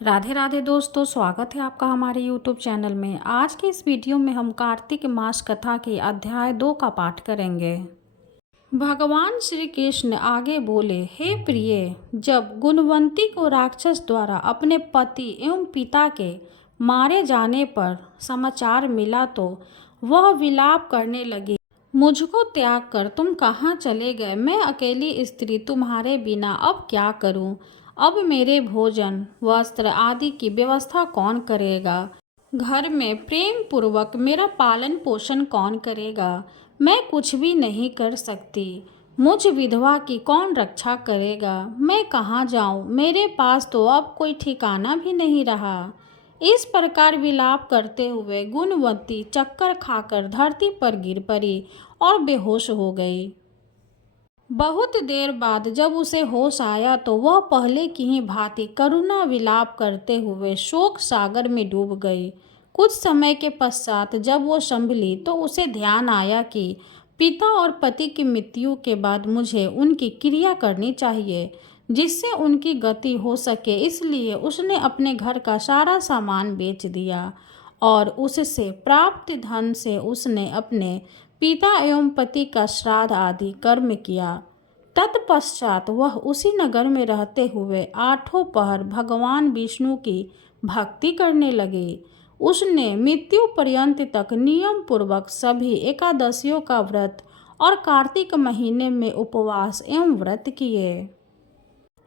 राधे राधे दोस्तों, स्वागत है आपका हमारे YouTube चैनल में। आज के इस वीडियो में हम कार्तिक मास कथा के अध्याय 2 का पाठ करेंगे। भगवान श्री कृष्ण आगे बोले, हे प्रिय, जब गुणवंती को राक्षस द्वारा अपने पति एवं पिता के मारे जाने पर समाचार मिला तो वह विलाप करने लगी। मुझको त्याग कर तुम कहाँ चले गए? मैं अकेली स्त्री तुम्हारे बिना अब क्या करूं? अब मेरे भोजन, वस्त्र आदि की व्यवस्था कौन करेगा? घर में प्रेम पूर्वक मेरा पालन पोषण कौन करेगा? मैं कुछ भी नहीं कर सकती। मुझ विधवा की कौन रक्षा करेगा? मैं कहाँ जाऊं? मेरे पास तो अब कोई ठिकाना भी नहीं रहा। इस प्रकार विलाप करते हुए गुणवती चक्कर खाकर धरती पर गिर पड़ी और बेहोश हो गई। बहुत देर बाद जब उसे होश आया तो वह पहले की ही भांति करुणा विलाप करते हुए शोक सागर में डूब गई। कुछ समय के पश्चात जब वो संभली तो उसे ध्यान आया कि पिता और पति की मृत्यु के बाद मुझे उनकी क्रिया करनी चाहिए जिससे उनकी गति हो सके। इसलिए उसने अपने घर का सारा सामान बेच दिया और उससे प्राप्त धन से उसने अपने पिता एवं पति का श्राद्ध आदि कर्म किया। तत्पश्चात वह उसी नगर में रहते हुए आठों पहर भगवान विष्णु की भक्ति करने लगी। उसने मृत्यु पर्यंत तक नियम पूर्वक सभी एकादशियों का व्रत और कार्तिक महीने में उपवास एवं व्रत किए।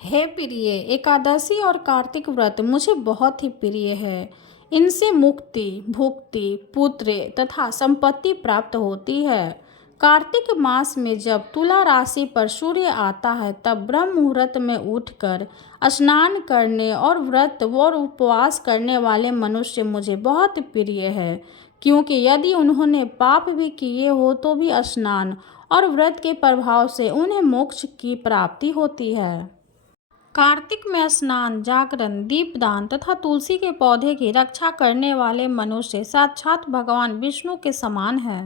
हे प्रिय, एकादशी और कार्तिक व्रत मुझे बहुत ही प्रिय है। इनसे मुक्ति, भुक्ति, पुत्र तथा संपत्ति प्राप्त होती है। कार्तिक मास में जब तुला राशि पर सूर्य आता है तब ब्रह्म मुहूर्त में उठकर स्नान करने और व्रत और उपवास करने वाले मनुष्य मुझे बहुत प्रिय है, क्योंकि यदि उन्होंने पाप भी किए हो तो भी स्नान और व्रत के प्रभाव से उन्हें मोक्ष की प्राप्ति होती है। कार्तिक में स्नान, जागरण, दीपदान तथा तुलसी के पौधे की रक्षा करने वाले मनुष्य साक्षात भगवान विष्णु के समान है।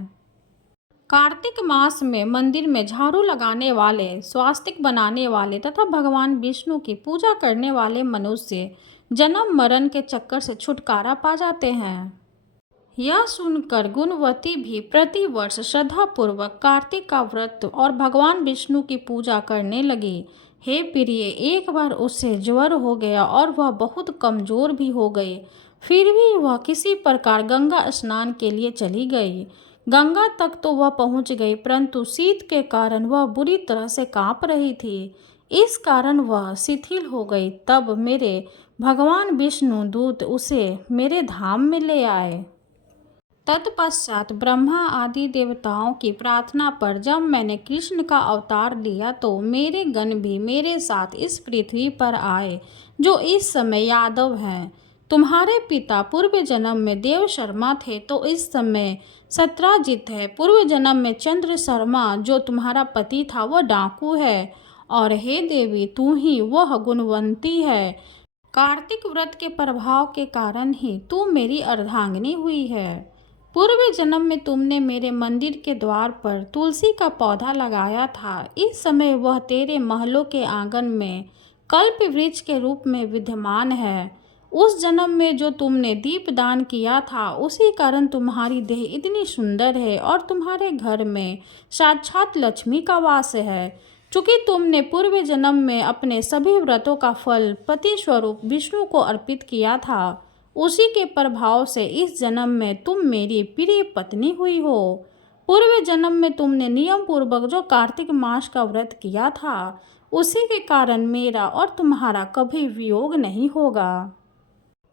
कार्तिक मास में मंदिर में झाड़ू लगाने वाले, स्वास्तिक बनाने वाले तथा भगवान विष्णु की पूजा करने वाले मनुष्य जन्म मरण के चक्कर से छुटकारा पा जाते हैं। यह सुनकर गुणवती भी प्रतिवर्ष श्रद्धापूर्वक कार्तिक का व्रत और भगवान विष्णु की पूजा करने लगी। हे प्रिय, एक बार उससे ज्वर हो गया और वह बहुत कमजोर भी हो गई। फिर भी वह किसी प्रकार गंगा स्नान के लिए चली गई। गंगा तक तो वह पहुंच गई, परंतु शीत के कारण वह बुरी तरह से कांप रही थी। इस कारण वह शिथिल हो गई। तब मेरे भगवान विष्णु दूत उसे मेरे धाम में ले आए। तत्पश्चात ब्रह्मा आदि देवताओं की प्रार्थना पर जब मैंने कृष्ण का अवतार लिया तो मेरे गण भी मेरे साथ इस पृथ्वी पर आए, जो इस समय यादव हैं। तुम्हारे पिता पूर्व जन्म में देव शर्मा थे तो इस समय सत्राजित है। पूर्व जन्म में चंद्र शर्मा जो तुम्हारा पति था वह डाकू है। और हे देवी, तू ही वह गुणवंती है। कार्तिक व्रत के प्रभाव के कारण ही तू मेरी अर्धांगिनी हुई है। पूर्व जन्म में तुमने मेरे मंदिर के द्वार पर तुलसी का पौधा लगाया था। इस समय वह तेरे महलों के आंगन में कल्प वृक्ष के रूप में विद्यमान है। उस जन्म में जो तुमने दीपदान किया था उसी कारण तुम्हारी देह इतनी सुंदर है और तुम्हारे घर में साक्षात लक्ष्मी का वास है। चूँकि तुमने पूर्व जन्म में अपने सभी व्रतों का फल पति स्वरूप विष्णु को अर्पित किया था, उसी के प्रभाव से इस जन्म में तुम मेरी प्रिय पत्नी हुई हो। पूर्व जन्म में तुमने नियम पूर्वक जो कार्तिक मास का व्रत किया था उसी के कारण मेरा और तुम्हारा कभी वियोग नहीं होगा।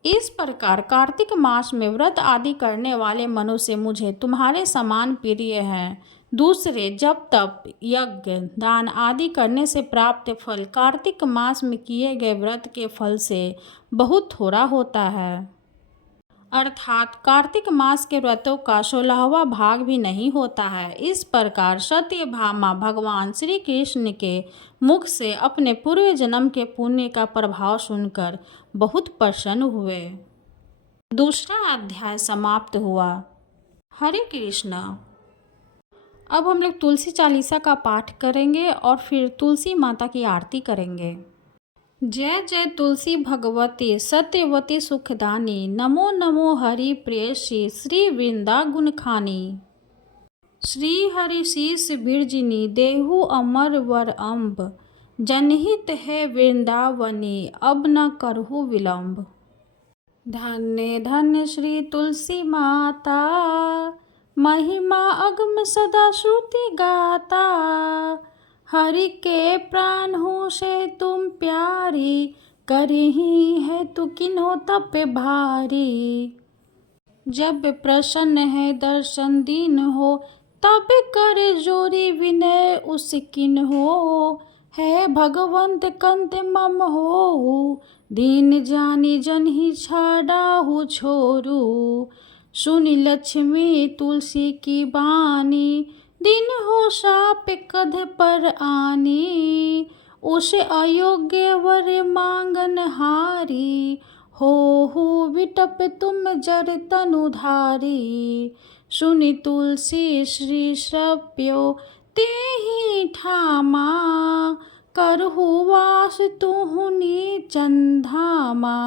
इस प्रकार कार्तिक मास में व्रत आदि करने वाले मनुष्य मुझे तुम्हारे समान प्रिय हैं। दूसरे जप तप यज्ञ दान आदि करने से प्राप्त फल कार्तिक मास में किए गए व्रत के फल से बहुत थोड़ा होता है। अर्थात कार्तिक मास के व्रतों का 16वां भाग भी नहीं होता है। इस प्रकार सत्यभामा भगवान श्री कृष्ण के मुख से अपने पूर्व जन्म के पुण्य का प्रभाव सुनकर बहुत प्रसन्न हुए। दूसरा अध्याय समाप्त हुआ। हरे कृष्णा। अब हम लोग तुलसी चालीसा का पाठ करेंगे और फिर तुलसी माता की आरती करेंगे। जय जय तुलसी भगवती सत्यवती सुखदानी, नमो नमो हरि प्रेयसी श्री वृंदा गुणखानी। श्री हरि शीस बिरजिनी देहु अमर वर अम्ब, जनहित है वृंदावनी अब न करहु विलम्ब। धन्य धन्य श्री तुलसी माता, महिमा अगम सदा श्रुति गाता। हरि के प्राण हो से तुम प्यारी, करही है तू किन्हो तप भारी। जब प्रसन्न है दर्शन दीन हो, तब कर जोरी विनय उस किन्हो। है भगवंत कंत मम हो, दीन जानी जन ही छाड़ाहु छोरू। सुनि लक्ष्मी तुलसी की बानी, दिन हो शाप कध पर आनी। उस अयोग्य वर मांगन हारी, हो विटप तुम जर तनुधारी। सुनि तुलसी श्री श्रव्यो तेहि ठामा, करहु वास तुहुनि चंधामा।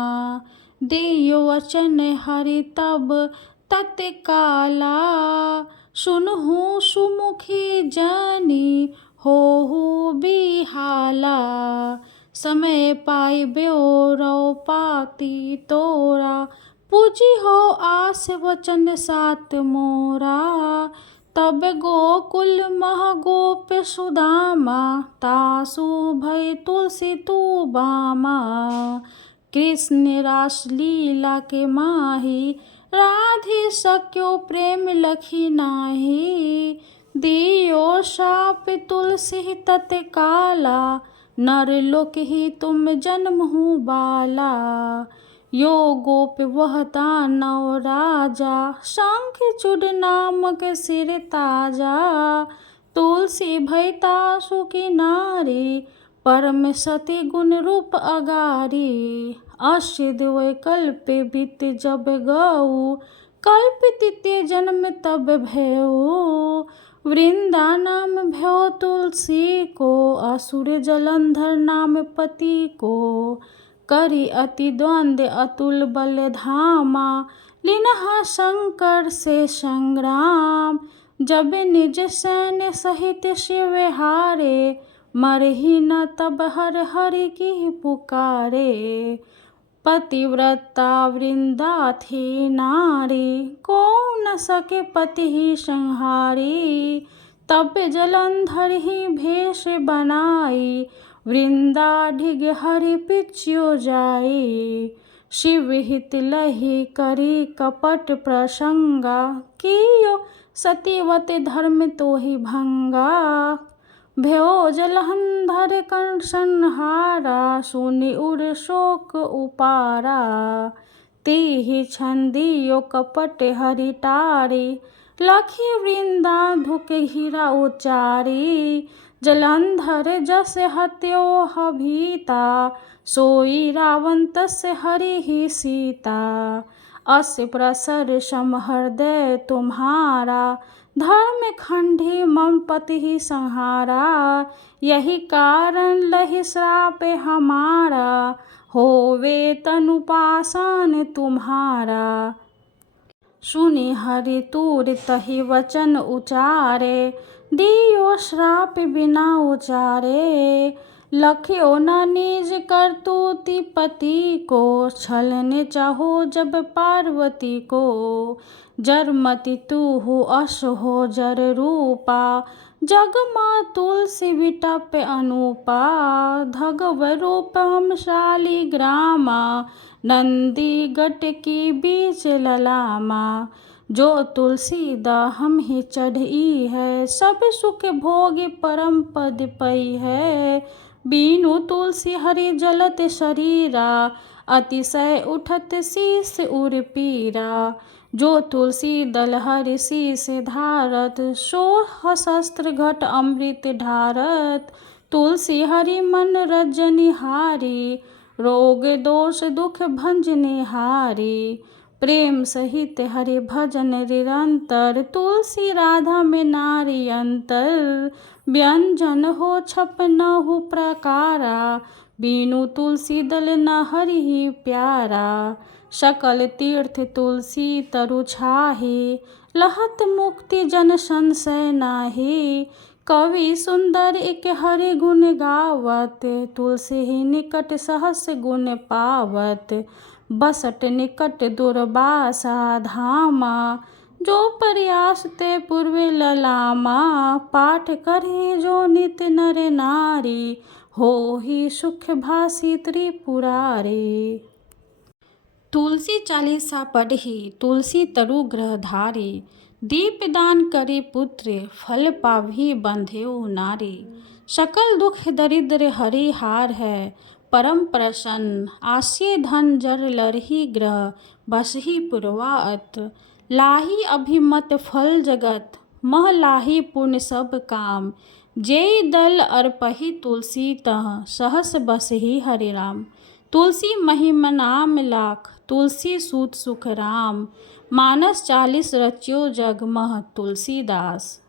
देयो वचन हरि तब तत्काला, सुनहु सुमुखी जनी होहु बिहाला। समय पाई ब्योरो पाती तोरा, पूजी हो आस वचन सात मोरा। तब गोकुल मह गोप सुदामा, तासु भय तुलसी तू बामा। कृष्ण रास लीला के माही, राधे सक्यो प्रेम लखी नाही। दियो शाप तुलसी तत्काला, नर लोक ही तुम जन्महु बाला। यो गोप वह दानव राजा, शंख चूड़ नामक सिर ताजा। तुलसी भयता सुखी नारी, परम सती गुण रूप अगारी। असिद्ध वै कल्प बीत जब गऊ, कल्प जन्म तब भयऊ। वृंदा नाम भयो तुलसी को, असुर जलंधर नाम पति को। करी अति द्वंद्व अतुल बल धामा, लिनहा शंकर से संग्राम। जब निज सैन्य सहित शिव हारे, मरहि न तब हर हरि की पुकारे। पतिव्रता वृंदा थी नारी, को न सके पति ही संहारी। तब जलंधर ही भेष बनाई, वृंदा ढिग हरि पिच्यो जाई। शिव हित लहि करी कपट प्रसंगा, कियो सतीवत धर्म तोहि भंगा। भयो जलंधर कर संहारा, सुनि उर शोक उपारा। तिहि छंदियो कपट हरि टारी, लखी वृंदा धुक हीरा उचारी। जलंधर जस हत्यो हभीता, सोई रावण तस हरि ही सीता। अस प्रसर सम हृदय तुम्हारा, धर्म खंडी मम पति ही संहारा। यही कारण लहि श्राप हमारा, होवे तनु पाषाण तुम्हारा। सुनि हरि तूर तहि वचन उचारे, दियो श्राप बिना उचारे। लख्यो न निज करतूति पति को, छलने चाहो जब पार्वती को। जरमति तूहु अस हो जर रूपा, जग माँ तुलसी विटप अनूपा। धगव रूप हम शाली ग्रामा, नंदी गट की बीच ललामा। जो तुलसी दा हम ही चढ़ी है, सब सुख भोग परम पद पई है। बीनु तुलसी हरि जलत शरीरा, अतिशय उठत शीस उर पीरा। जो तुलसी दल हरि शीस धारत, सो सहस्त्र घट अमृत ढारत। तुलसी हरि मन रजनि हारी, रोग दोष दुख भंजनि हारी। प्रेम सहित हरि भजन निरंतर, तुलसी राधा में नारी अंतर। व्यंजन हो छपनहु प्रकारा, बीनु तुलसी दल न हरिहि प्यारा, सकल तीर्थ तुलसी तरु छाहे, लहत मुक्ति जन संशय नाहि, कवि सुंदर एक हरि गुण गावत, तुलसी निकट सहस गुण पावत, बसट निकट दुर्वासा धामा, जो प्रयास ते पूर्व ललामा, पाठ करे जो नित नर नारी, होहि सुख भासी त्रिपुरारी। तुलसी चालीसा पढ़ी तुलसी तरु ग्रह धारी, दीपदान करी पुत्र फल पावही बंध्यो नारी, सकल दुख दरिद्र हरि हार है, परम प्रसन्न आस्य धन जर लरही ग्रह, बसही पुरवात, लाही अभिमत फल जगत, मह लाही पुण्य सब काम, जेई दल अर्पहि तुलसी तह, सहस बसहि हरि राम। तुलसी महिमा नाम लाख, तुलसी सूत सुख राम, मानस 40 रच्यो जग मह तुलसीदास।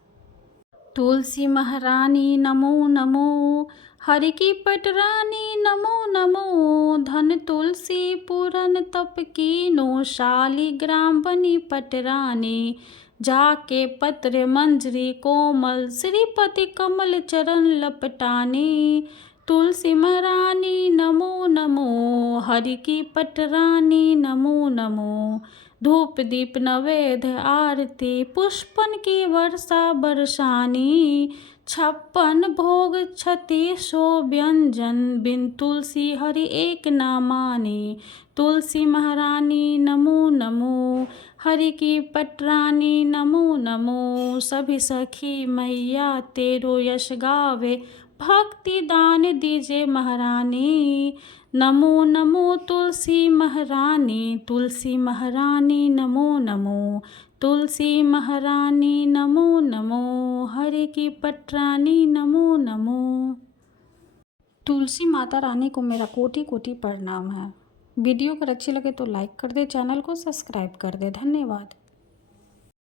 तुलसी महारानी नमो नमो, हरि की पटरानी नमो नमो, धन तुलसी पूरन तप कीनो, शालिग्राम बनी पटरानी, जाके पत्र मंजरी कोमल, श्रीपति कमल चरण लपटानी, तुलसी महारानी नमो नमो, हरि की पटरानी नमो नमो, धूप दीप नवेद्य आरती, पुष्पन की वर्षा बरसानी, 56 भोग 3600 व्यंजन, बिन तुलसी हरि एक ना मानी, तुलसी महारानी नमो नमो, हरि की पटरानी नमो नमो, सभी सखी मैया तेरो यश गावे, भक्ति दान दीजे महारानी, नमो नमो तुलसी महारानी, तुलसी महारानी नमो नमो, तुलसी महारानी नमो नमो, हरि की पटरानी नमो नमो। तुलसी माता रानी को मेरा कोटि कोटि प्रणाम है। वीडियो अगर अच्छी लगे तो लाइक कर दे, चैनल को सब्सक्राइब कर दे। धन्यवाद।